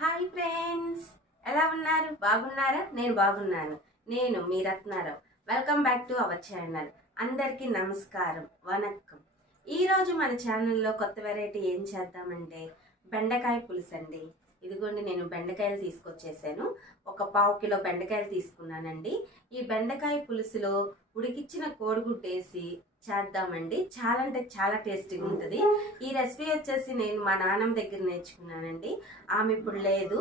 Hi friends, ఎలా ఉన్నారు? బాగున్నారా? నేను బాగున్నాను. నేను మీ Ratna Rao. Welcome back to our channel. అందరికీ నమస్కారం, వనక్కం. ఈరోజు మన ఛానల్లో కొత్త వెరైటీ ఏం చేద్దామంటే బెండకాయ పులుసు అండి. ఇదిగోండి, నేను బెండకాయలు తీసుకొచ్చేసాను. ఒక 1/2 కిలో బెండకాయలు తీసుకున్నానండి. ఈ బెండకాయ పులుసులో ఉడికిచ్చిన కోడిగుడ్డేసి చేద్దామండి. చాలా అంటే చాలా టేస్టీగా ఉంటుంది. ఈ రెసిపీ వచ్చేసి నేను మా నాన్నమ్మ దగ్గర నేర్చుకున్నానండి. ఆమె ఇప్పుడు లేదు,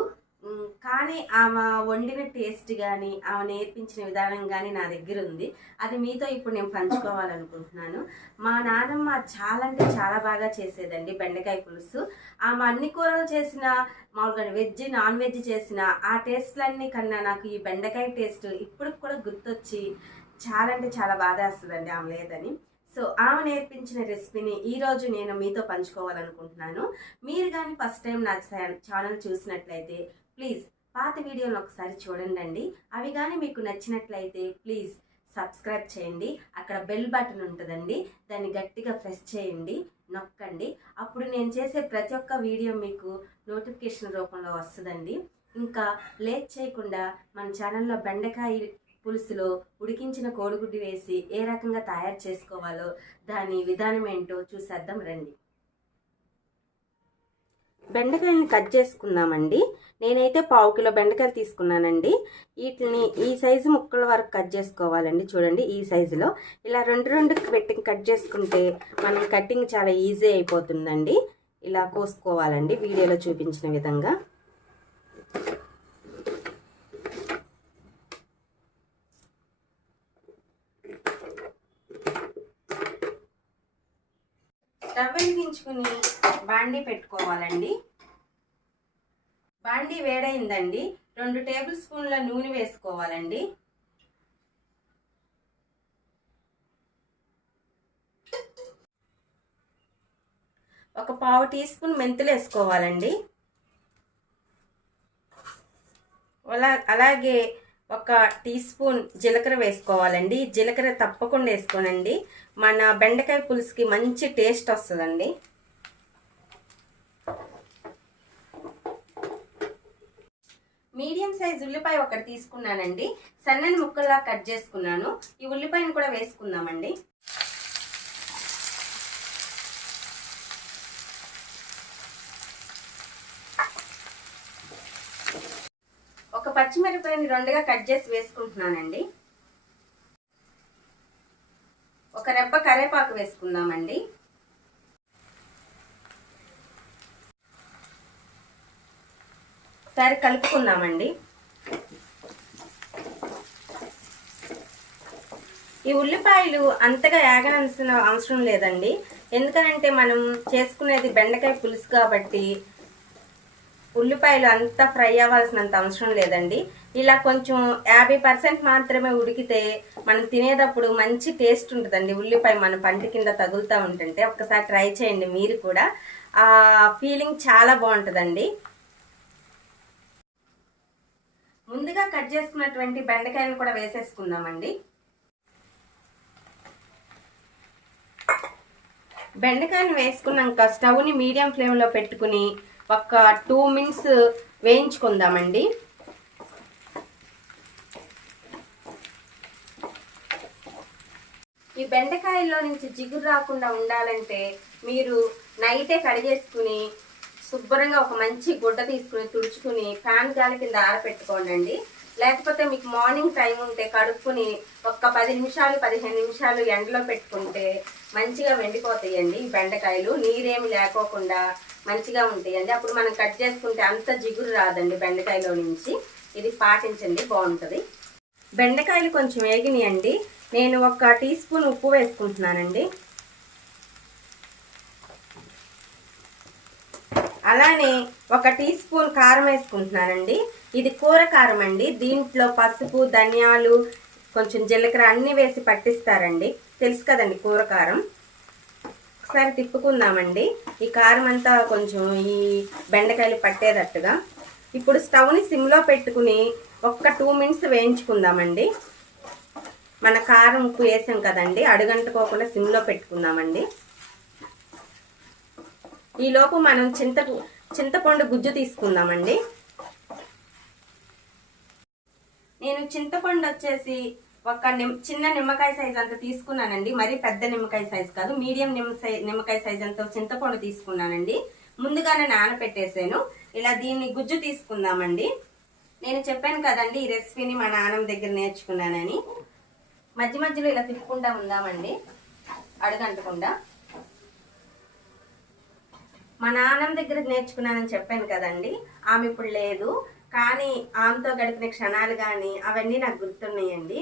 కానీ ఆమె వండిన టేస్ట్ కానీ ఆమె నేర్పించిన విధానం కానీ నా దగ్గర ఉంది. అది మీతో ఇప్పుడు నేను పంచుకోవాలనుకుంటున్నాను. మా నాన్నమ్మ చాలా అంటే చాలా బాగా చేసేదండి బెండకాయ పులుసు. ఆమె అన్ని కూరలు చేసిన, మామూలుగా వెజ్ నాన్ వెజ్ చేసిన ఆ టేస్ట్లన్నీ కన్నా నాకు ఈ బెండకాయ టేస్ట్ ఇప్పుడు కూడా గుర్తొచ్చి చాలా అంటే చాలా బాధ వేస్తుందండి ఆమె లేదని. సో ఆమె నేర్పించిన రెసిపీని ఈరోజు నేను మీతో పంచుకోవాలనుకుంటున్నాను. మీరు కానీ ఫస్ట్ టైం నా ఛానల్ చూసినట్లయితే ప్లీజ్ పాత వీడియోలు ఒకసారి చూడండి. అవి కానీ మీకు నచ్చినట్లయితే ప్లీజ్ సబ్స్క్రైబ్ చేయండి. అక్కడ బెల్ బటన్ ఉంటుందండి, దాన్ని గట్టిగా ప్రెస్ చేయండి, నొక్కండి. అప్పుడు నేను చేసే ప్రతి ఒక్క వీడియో మీకు నోటిఫికేషన్ రూపంలో వస్తుందండి. ఇంకా లేట్ చేయకుండా మన ఛానల్లో బెండకాయ పులుసులో ఉడికించిన కోడిగుడ్డు వేసి ఏ రకంగా తయారు చేసుకోవాలో దాని విధానం ఏంటో చూసేద్దాం రండి. బెండకాయని కట్ చేసుకుందామండి. నేనైతే 1/2 కిలో బెండకాయలు తీసుకున్నానండి. వీటిని ఈ సైజు ముక్కల వరకు కట్ చేసుకోవాలండి. చూడండి, ఈ సైజులో ఇలా రెండు పెట్టి కట్ చేసుకుంటే మన కటింగ్ చాలా ఈజీ అయిపోతుందండి. ఇలా కోసుకోవాలండి వీడియోలో చూపించిన విధంగా. స్టవ్ వెలిగించుకుని బాండీ పెట్టుకోవాలండి. బాండీ వేడైందండి. 2 టేబుల్ స్పూన్ల నూనె వేసుకోవాలండి. ఒక 1/2 టీ స్పూన్ మెంతులు వేసుకోవాలండి. అలాగే 1 టీ స్పూన్ జీలకర్ర వేసుకోవాలండి. జీలకర్ర తప్పకుండా వేసుకోనండి, మన బెండకాయ పులుసుకి మంచి టేస్ట్ వస్తుందండి. మీడియం సైజ్ ఉల్లిపాయ 1 తీసుకున్నానండి. సన్నని ముక్కల్లా కట్ చేసుకున్నాను. ఈ ఉల్లిపాయను కూడా వేసుకుందామండి. ఒక పచ్చిమిరపకాయని 2గా కట్ చేసి వేసుకుంటున్నానండి. ఒక రెబ్బ కరివేపాకు వేసుకుందామండి. ఒకసారి కలుపుకుందామండి. ఈ ఉల్లిపాయలు అంతగా ఏగనాల్సిన అవసరం లేదండి, ఎందుకనంటే మనం చేసుకునేది బెండకాయ పులుసు కాబట్టి ఉల్లిపాయలు అంతా ఫ్రై అవ్వాల్సినంత అవసరం లేదండి. ఇలా కొంచెం 50% మాత్రమే ఉడికితే మనం తినేటప్పుడు మంచి టేస్ట్ ఉంటుందండి. ఉల్లిపాయ మన పంట కింద తగులుతూ ఉంటుంటే ఒక్కసారి ట్రై చేయండి మీరు కూడా. ఆ ఫీలింగ్ చాలా బాగుంటుందండి. ముందుగా కట్ చేసుకున్నటువంటి బెండకాయలు కూడా వేసేసుకుందామండి. బెండకాయలు వేసుకున్నాక స్టవ్ని మీడియం ఫ్లేమ్లో పెట్టుకుని ఒక 2 మినిట్స్ వేయించుకుందామండి. ఈ బెండకాయల్లో నుంచి జిగురు రాకుండా ఉండాలంటే మీరు నైటే కడిగేసుకుని శుభ్రంగా ఒక మంచి గుడ్డ తీసుకుని తుడుచుకుని ఫ్యాన్ గాలి కింద ఆరపెట్టుకోండి. లేకపోతే మీకు మార్నింగ్ టైం ఉంటే కడుక్కుని ఒక 10 నిమిషాలు 15 నిమిషాలు ఎండలో పెట్టుకుంటే మంచిగా వెండిపోతాయండి. ఈ బెండకాయలు నీరేమి లేకోకుండా మంచిగా ఉంటాయండి. అప్పుడు మనం కట్ చేసుకుంటే అంత జిగురు రాదండి బెండకాయలో నుంచి. ఇది పాటించండి, బాగుంటుంది. బెండకాయలు కొంచెం వేగినాయండి. నేను 1 టీ స్పూన్ ఉప్పు వేసుకుంటున్నానండి. అలానే 1 టీ స్పూన్ కారం వేసుకుంటున్నానండి. ఇది కూర కారం అండి. దీంట్లో పసుపు, ధనియాలు, కొంచెం జీలకర్ర అన్నీ వేసి పట్టిస్తారండి. తెలుసు కదండి కూర కారం. ఒకసారి తిప్పుకుందామండి. ఈ కారం అంతా కొంచెం ఈ బెండకాయలు పట్టేటట్టుగా. ఇప్పుడు స్టవ్ని సిమ్లో పెట్టుకుని ఒక 2 మినిట్స్ వేయించుకుందామండి. మన కారం ఉప్పు వేసాం కదండి, అడుగంటుకోకుండా సిమ్లో పెట్టుకుందామండి. ఈలోపు మనం చింతపండు గుజ్జు తీసుకుందామండి. నేను చింతపండు వచ్చేసి ఒక చిన్న నిమ్మకాయ సైజ్ అంత తీసుకున్నానండి. మరీ పెద్ద నిమ్మకాయ సైజ్ కాదు, మీడియం నిమ్మకాయ సైజ్ అంత చింతపండు తీసుకున్నానండి. ముందుగానే నానబెట్టేసాను. ఇలా దీన్ని గుజ్జు తీసుకుందామండి. నేను చెప్పాను కదండి ఈ రెసిపీని మా నాన్నమ్మ దగ్గర నేర్చుకున్నానని. మధ్య మధ్యలో ఇలా తిప్పుకుంటా ఉందామండి, అడగంటకుండా. మా నాన్నమ్మ దగ్గర నేర్చుకున్నానని చెప్పాను కదండి. ఆమె ఇప్పుడు లేదు, కానీ ఆమెతో గడిపిన క్షణాలు కానీ అవన్నీ నాకు గుర్తున్నాయండి.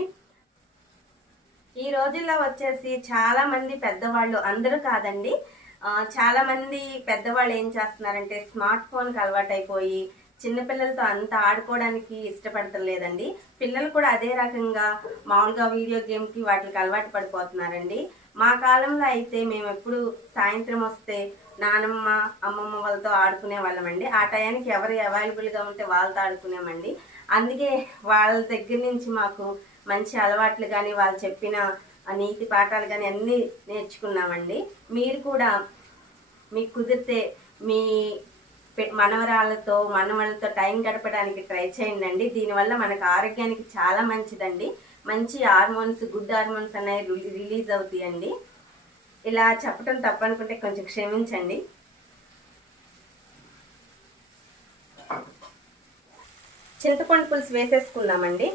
ఈ రోజుల్లో వచ్చేసి చాలా మంది పెద్దవాళ్ళు, అందరూ కాదండి, చాలా మంది పెద్దవాళ్ళు ఏం చేస్తున్నారంటే స్మార్ట్ ఫోన్కి అలవాటైపోయి చిన్నపిల్లలతో అంత ఆడుకోవడానికి ఇష్టపడతలేదండి. పిల్లలు కూడా అదే రకంగా మామూలుగా వీడియో గేమ్కి వాటికి అలవాటు పడిపోతున్నారండి. మా కాలంలో అయితే మేము ఎప్పుడు సాయంత్రం వస్తే నానమ్మ అమ్మమ్మ వాళ్ళతో ఆడుకునే వాళ్ళమండి. ఆ టయానికి ఎవరు అవైలబుల్గా ఉంటే వాళ్ళతో ఆడుకునేమండి. అందుకే వాళ్ళ దగ్గర నుంచి మాకు మంచి అలవాట్లు కానీ వాళ్ళు చెప్పిన నీతి పాఠాలు కానీ అన్నీ నేర్చుకున్నామండి. మీరు కూడా మీకు కుదిరితే మీ మనవరాళ్ళతో మనవళ్ళతో టైం గడపడానికి ట్రై చేయండి. దీనివల్ల మనకు ఆరోగ్యానికి చాలా మంచిదండి. మంచి హార్మోన్స్, గుడ్ హార్మోన్స్ అనేవి రిలీజ్ అవుతాయండి. ఇలా చెప్పడం తప్పనుకుంటే కొంచెం క్షమించండి. చింతపండు పులుసు వేసేసుకుందామండి.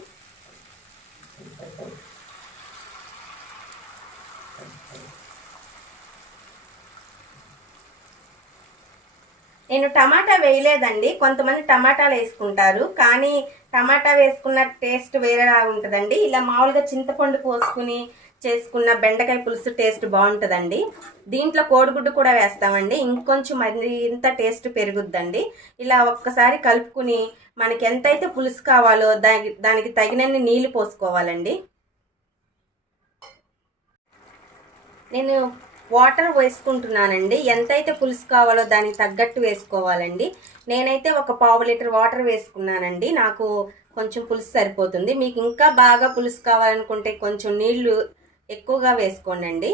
నేను టమాటా వేయలేదండి. కొంతమంది టమాటాలు వేసుకుంటారు, కానీ టమాటా వేసుకున్న టేస్ట్ వేరేలా ఉంటుందండి. ఇలా మామూలుగా చింతపండు పోసుకుని చేసుకున్న బెండకాయ పులుసు టేస్ట్ బాగుంటుందండి. దీంట్లో కోడిగుడ్డు కూడా వేస్తామండి, ఇంకొంచెం మరింత టేస్ట్ పెరుగుద్దండి. ఇలా ఒక్కసారి కలుపుకుని మనకి ఎంతైతే పులుసు కావాలో దానికి తగినన్ని నీళ్లు పోసుకోవాలండి. నేను వాటర్ వేసుకుంటున్నానండి. ఎంతైతే పులుసు కావాలో దానికి తగ్గట్టు వేసుకోవాలండి. నేనైతే ఒక 1/2 లీటర్ వాటర్ వేసుకున్నానండి. నాకు కొంచెం పులుసు సరిపోతుంది. మీకు ఇంకా బాగా పులుసు కావాలనుకుంటే కొంచెం నీళ్లు ఎక్కువగా వేసుకోండి.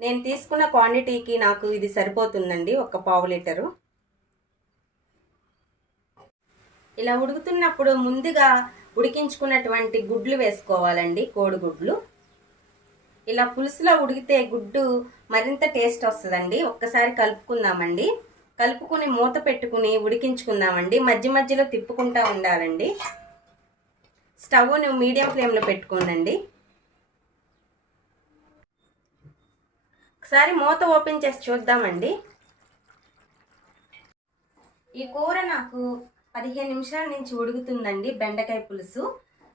నేను తీసుకున్న క్వాంటిటీకి నాకు ఇది సరిపోతుందండి, ఒక 1/2 లీటరు. ఇలా ఉడుకుతున్నప్పుడు ముందుగా ఉడికించుకున్నటువంటి గుడ్లు వేసుకోవాలండి, కోడిగుడ్లు. ఇలా పులుసులో ఉడికితే గుడ్డు మరింత టేస్ట్ వస్తుందండి. ఒక్కసారి కలుపుకుందామండి. కలుపుకుని మూత పెట్టుకుని ఉడికించుకుందామండి. మధ్య మధ్యలో తిప్పుకుంటూ ఉండాలండి. స్టవ్ను మీడియం ఫ్లేమ్లో పెట్టుకోండి. ఒకసారి మూత ఓపెన్ చేసి చూద్దామండి. ఈ కూర నాకు 15 నిమిషాల నుంచి ఉడుకుతుందండి. బెండకాయ పులుసు,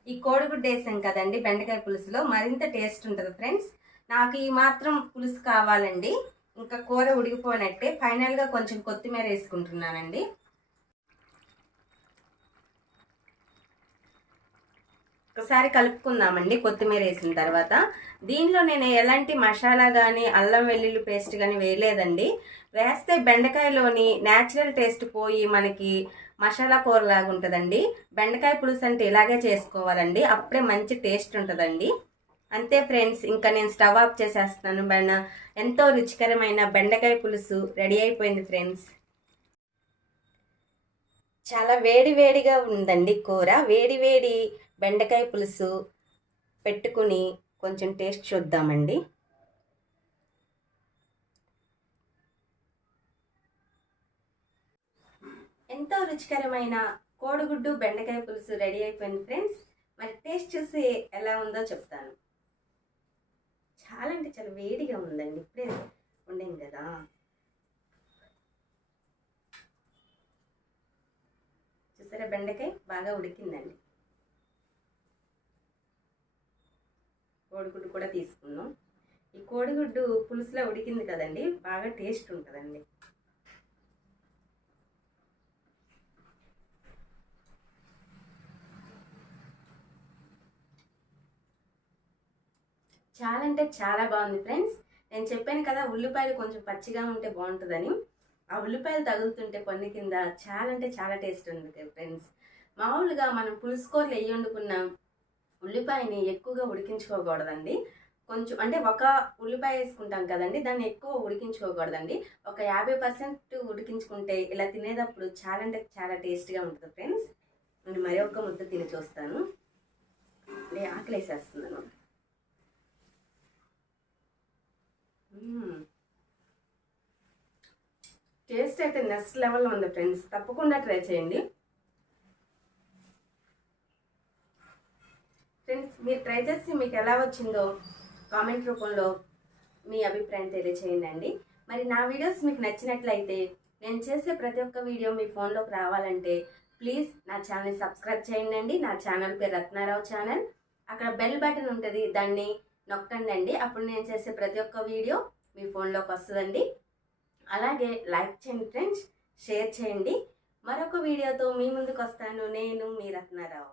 ఈ కోడిగుడ్డు వేసాం కదండి బెండకాయ పులుసులో, మరింత టేస్ట్ ఉంటుంది ఫ్రెండ్స్. నాకు ఈ మాత్రం పులుసు కావాలండి, ఇంకా కూర ఉడికిపోయినట్టే. ఫైనల్గా కొంచెం కొత్తిమీర వేసుకుంటున్నానండి. ఒకసారి కలుపుకుందామండి కొత్తిమీర వేసిన తర్వాత. దీనిలో నేను ఎలాంటి మసాలా కానీ అల్లం వెల్లుల్లి పేస్ట్ కానీ వేయలేదండి. వేస్తే బెండకాయలోని న్యాచురల్ టేస్ట్ పోయి మనకి మసాలా కూర లాగా ఉంటుందండి. బెండకాయ పులుసు అంటే ఇలాగే చేసుకోవాలండి, అప్పుడే మంచి టేస్ట్ ఉంటుందండి. అంతే ఫ్రెండ్స్, ఇంకా నేను స్టవ్ ఆఫ్ చేసేస్తున్నాను. ఎంతో రుచికరమైన బెండకాయ పులుసు రెడీ అయిపోయింది ఫ్రెండ్స్. చాలా వేడి వేడిగా ఉందండి కూర. వేడి వేడి బెండకాయ పులుసు పెట్టుకుని కొంచెం టేస్ట్ చూద్దామండి. ఎంతో రుచికరమైన కోడిగుడ్డు బెండకాయ పులుసు రెడీ అయిపోయింది ఫ్రెండ్స్. మరి టేస్ట్ చూసి ఎలా ఉందో చెప్తాను. చాలా అంటే చాలా వేడిగా ఉందండి, ఇప్పుడే ఉండింది కదా. చూసారా, బెండకాయ బాగా ఉడికిందండి. కోడిగుడ్డు కూడా తీసుకున్నాం. ఈ కోడిగుడ్డు పులుసులో ఉడికింది కదండి, బాగా టేస్ట్ ఉంటుందండి. చాలా అంటే చాలా బాగుంది ఫ్రెండ్స్. నేను చెప్పాను కదా ఉల్లిపాయలు కొంచెం పచ్చిగా ఉంటే బాగుంటుందని. ఆ ఉల్లిపాయలు తగులుతుంటే కొన్ని కింద చాలా అంటే చాలా టేస్ట్ ఉంది ఫ్రెండ్స్. మామూలుగా మనం పులుసు కూరలు వేయి వండుకున్న ఉల్లిపాయని ఎక్కువగా ఉడికించుకోకూడదండి. కొంచెం అంటే ఒక ఉల్లిపాయ వేసుకుంటాం కదండి, దాన్ని ఎక్కువ ఉడికించుకోకూడదండి. ఒక 50% ఉడికించుకుంటే ఇలా తినేటప్పుడు చాలా అంటే చాలా టేస్ట్గా ఉంటుంది ఫ్రెండ్స్. నేను మరి ఒక్క ముద్ద తిని చూస్తాను. ఆకలేసేస్తుంది అనమాట. టేస్ట్ అయితే నెక్స్ట్ లెవెల్లో ఉంది ఫ్రెండ్స్, తప్పకుండా ట్రై చేయండి. ఫ్రెండ్స్, మీరు ట్రై చేసి మీకు ఎలా వచ్చిందో కామెంట్ రూపంలో మీ అభిప్రాయం తెలియచేయండి. మరి నా వీడియోస్ మీకు నచ్చినట్లయితే, నేను చేసే ప్రతి ఒక్క వీడియో మీ ఫోన్లోకి రావాలంటే ప్లీజ్ నా ఛానల్ని సబ్స్క్రైబ్ చేయండి. నా ఛానల్ పేరు రత్నారావు ఛానల్. అక్కడ బెల్ బటన్ ఉంటుంది, దాన్ని నొక్కండి. అప్పుడు నేను చేసే ప్రతి ఒక్క వీడియో మీ ఫోన్లోకి వస్తుందండి. అలాగే లైక్ చేయండి ఫ్రెండ్స్, షేర్ చేయండి. మరొక వీడియోతో మీ ముందుకు వస్తాను. నేను మీ రత్నారావు.